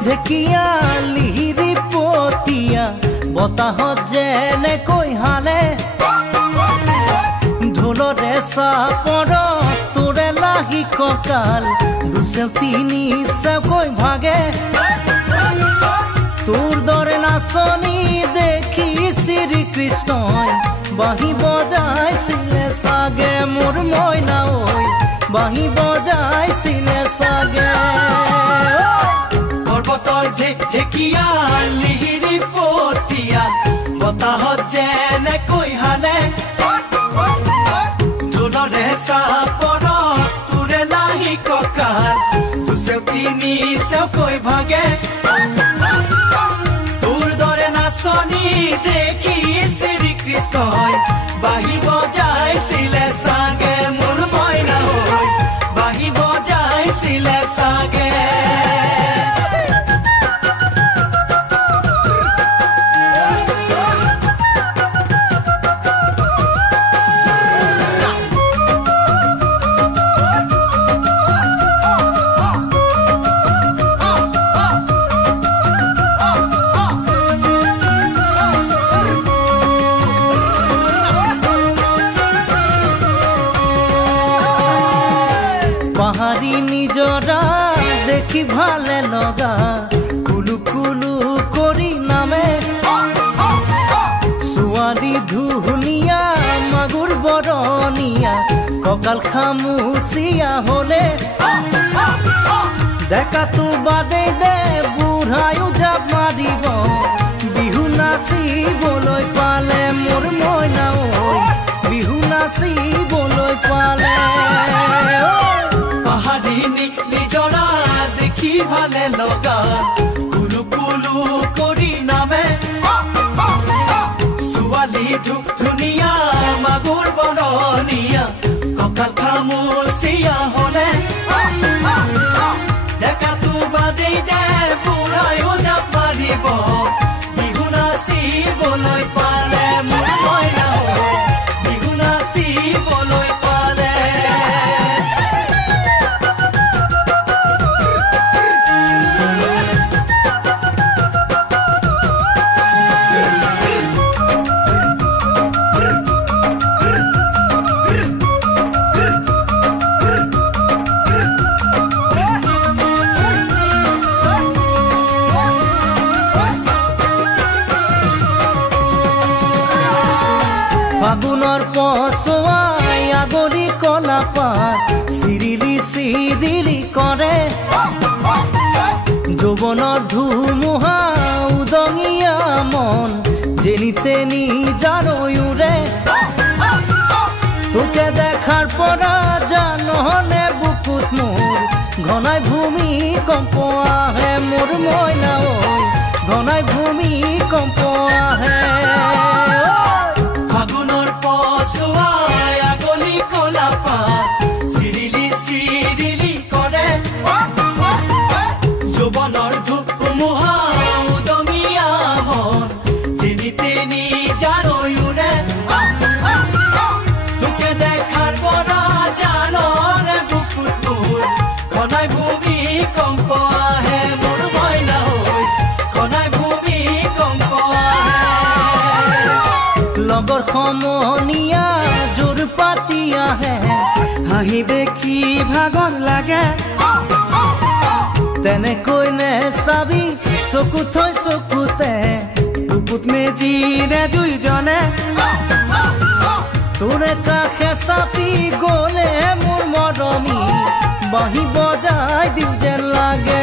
ঢেকিয়া লিহিৰি পতিয়া বতাহত যেনে কৈ হানে ঢোলৰে চাপৰ তোৰে লাগি কঁকাল দুচেও তিনি চেওকৈ ভাগে তোৰ দৰে নাচনি দেখি শ্ৰীকৃষ্ণই বাঁহী বজাইছিলে চাগে মোৰ মইনা ঐ বাঁহী বজাইছিলে চাগে পৰ্বতৰ ঢেকিয়া লিহিৰি পতিয়া বতাহত যেনেকৈ হানে ঢোলৰে চাপৰ তোৰে লাগি কঁকাল দুচেও তিনি চেওকৈ ভাগে তোৰ দৰে নাচনি দেখি শ্ৰীকৃষ্ণই বাঁহী বজাইছিলে চাগে মোৰ মইনা ঐ বাঁহী বজাইছিলে চাগে পাহাড়ি নিজৰা দেখি ভালে লগা কুলু কুলু কৰি নামে ছোৱালী ধুনীয়া মাগুৰ বৰণীয়া কঁকাল খামুচিয়া হলে দেখাতো বাদে দে বুঢ়ায়ো জাপ মাৰিব বিহু নাচিবলৈ পালে মোৰ মইনা ঐ বিহু নাচিবলৈ পালে পাহাড়ি নিজৰা দেখি ভালে লগা কুলু কুলু কৰি নামে ছোৱালী ধুনীয়া মাগুৰ বৰণীয়া কঁকাল খামুচিয়া হলে দেখাতো বাদেই দে বুঢ়ায়ো জাপ মাৰিব বিহু নাচিবলৈ পালে মোৰ মইনা বিহু নাচিবলৈ পালে ফাগুনৰ পছুৱাই আগলি কলাপাত চিৰিলি চিৰিলি কৰে যৌৱনৰ ধুমুহা উদঙিয়া মন যেনি তেনি জানৈৰে তোকে দেখাৰ পৰা জানহনে বুকুত মোৰ ঘনাই ভূমিকম্প আহে মোৰ মইনা ঐ ঘনাই ভূমিকম্প আহে ফাগুনৰ পছুৱাই আগলি কলাপাত চিৰিলি চিৰিলি কৰে যৌৱনৰ ধুমুহা উদঙিয়া মন যেনি তেনি জানৈৰে তোকে দেখাৰ পৰা জানৰে বুকুত মোৰ ঘনাই ভূমিকম্প আহে মোৰ মইনা ঐ ঘনাই ভূমিকম্প আহে লগৰ সমনীয়া জোৰ পাতি আহে হাঁহি দেখি ভাগৰ লাগে তেনেকৈ নে চাবি চকু থৈ চকুতে বুকুত মেজিৰে দুইজনে তোৰে কাষে চাপি গলে মোৰ মৰমী বাঁহী বজাই দিওঁ যেন লাগে